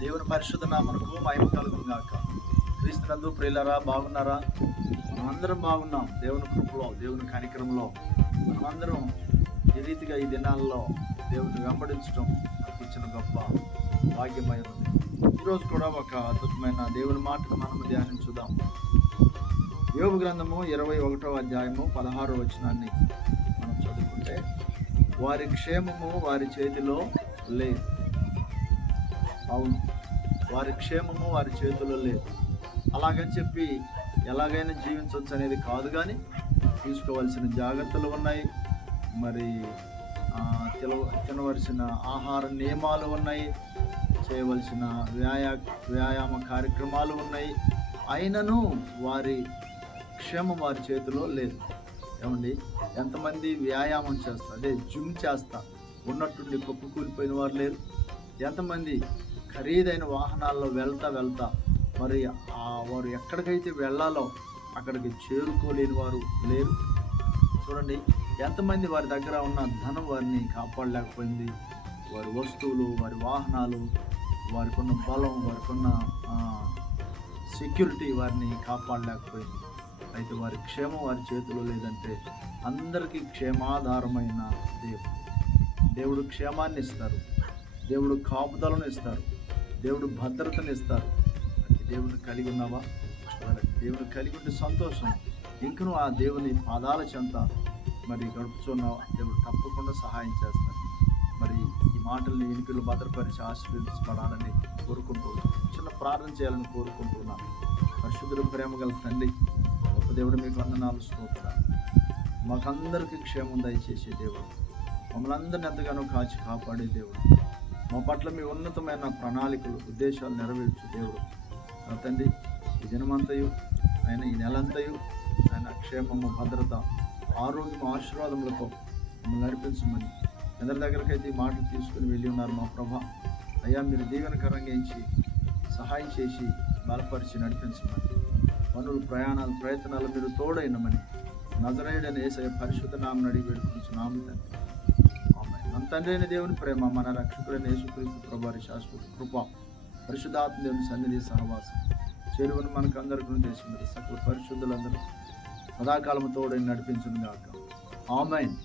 దేవుని పరిశుద్ధ నామమునకు మహిమ కలుగును గాక. క్రీస్తునందు ప్రియులారా, బాగున్నారా? మనమందరం బాగున్నాం. దేవుని కృపలో, దేవుని కనికరంలో మనమందరం ఈ రీతిగా ఈ దినాల్లో దేవుని వెంబడించడం నాకు ఇచ్చిన గొప్ప భాగ్యమై ఉంది. ఈరోజు కూడా ఒక అద్భుతమైన దేవుని మాటను మనం ధ్యానించుదాం. యోబు గ్రంథము 21వ అధ్యాయము 16వ వచనాన్ని మనం చదువుకుంటే, వారి క్షేమము వారి చేతిలో లేదు. అవును, వారి క్షేమము వారి చేతిలో లేదు. అలాగని చెప్పి ఎలాగైనా జీవించవచ్చు అనేది కాదు, కానీ తీసుకోవాల్సిన జాగ్రత్తలు ఉన్నాయి. మరి తినవలసిన ఆహార నియమాలు ఉన్నాయి, చేయవలసిన వ్యాయామ కార్యక్రమాలు ఉన్నాయి. అయినను వారి క్షేమం వారి చేతిలో లేదు. ఏమండి, ఎంతమంది వ్యాయామం చేస్తారు, అదే జిమ్ చేస్తా ఉన్నట్టుండి కుప్ప కూలిపోయిన వారు లేరు. ఎంతమంది ఖరీదైన వాహనాల్లో వెళ్తా మరి వారు ఎక్కడికైతే వెళ్ళాలో అక్కడికి చేరుకోలేని వారు లేరు. చూడండి, ఎంతమంది వారి దగ్గర ఉన్న ధనం వారిని కాపాడలేకపోయింది. వారి వస్తువులు, వారి వాహనాలు, వారికి ఉన్న బలం, వారికి ఉన్న సెక్యూరిటీ వారిని కాపాడలేకపోయింది. అయితే వారి క్షేమం వారి చేతిలో లేదంటే అందరికీ క్షేమాధారమైన దేవుడు క్షేమాన్ని ఇస్తారు, దేవుడు కాపుదలను ఇస్తారు, దేవుడు భద్రతను ఇస్తారు. దేవుడిని కలిగి ఉన్నావా? దేవుని కలిగి ఉంటే సంతోషం. ఇంకను ఆ దేవుని పాదాల చెంత మరి గడుపుచున్నావా? దేవుడు తప్పకుండా సహాయం చేస్తారు. మరి ఈ మాటల్ని వెనుకలు భద్రపరిచి ఆశీర్వదించబడాలని కోరుకుంటూ చిన్న ప్రార్థన చేయాలని కోరుకుంటున్నాను. పరిశుద్ధుడు, ప్రేమ గల తండ్రి, గొప్ప దేవుడు, మీకు వందనాలు, స్తోత్రాలు. మాకందరికీ క్షేమం దయచేసే దేవుడు, మమ్మల్ని అందరిని ఎంతగానో కాచి కాపాడే దేవుడు, మా పట్ల మీ ఉన్నతమైన ప్రణాళికలు, ఉద్దేశాలు నెరవేర్చు దేవుడు. నా తండ్రి, ఈ దినమంతయు ఆయన, ఈ నెలంతయు ఆయన క్షేమము, భద్రత, ఆరోగ్యం, ఆశీర్వాదములతో మమ్మల్ని నడిపించమని అందరి దగ్గరకైతే ఈ మాటలు తీసుకుని వెళ్ళి ఉన్నారు మా ప్రభా. అయ్యా, మీరు దీవెనకరంగా ఇచ్చి సహాయం చేసి బలపరిచి నడిపించమని, పనులు, ప్రయాణాలు, ప్రయత్నాలు మీరు తోడైనమని నజరేయుడైన యేసయ్య పరిశుద్ధ నామమున అడిగి వేడుకొనుచున్నాము తండ్రి. మన తండ్రి అయిన దేవుని ప్రేమ, మన రక్షకుడైన యేసుక్రీస్తు ప్రభువారి శాశ్వత కృప, పరిశుద్ధాత్మ దేవుని సన్నిధి సహవాసం చేరువని మనకు అందరికీ దేశం సకల పరిశుద్ధులందరూ సదాకాలము తోడని నడిపించును గాక. ఆమేన్.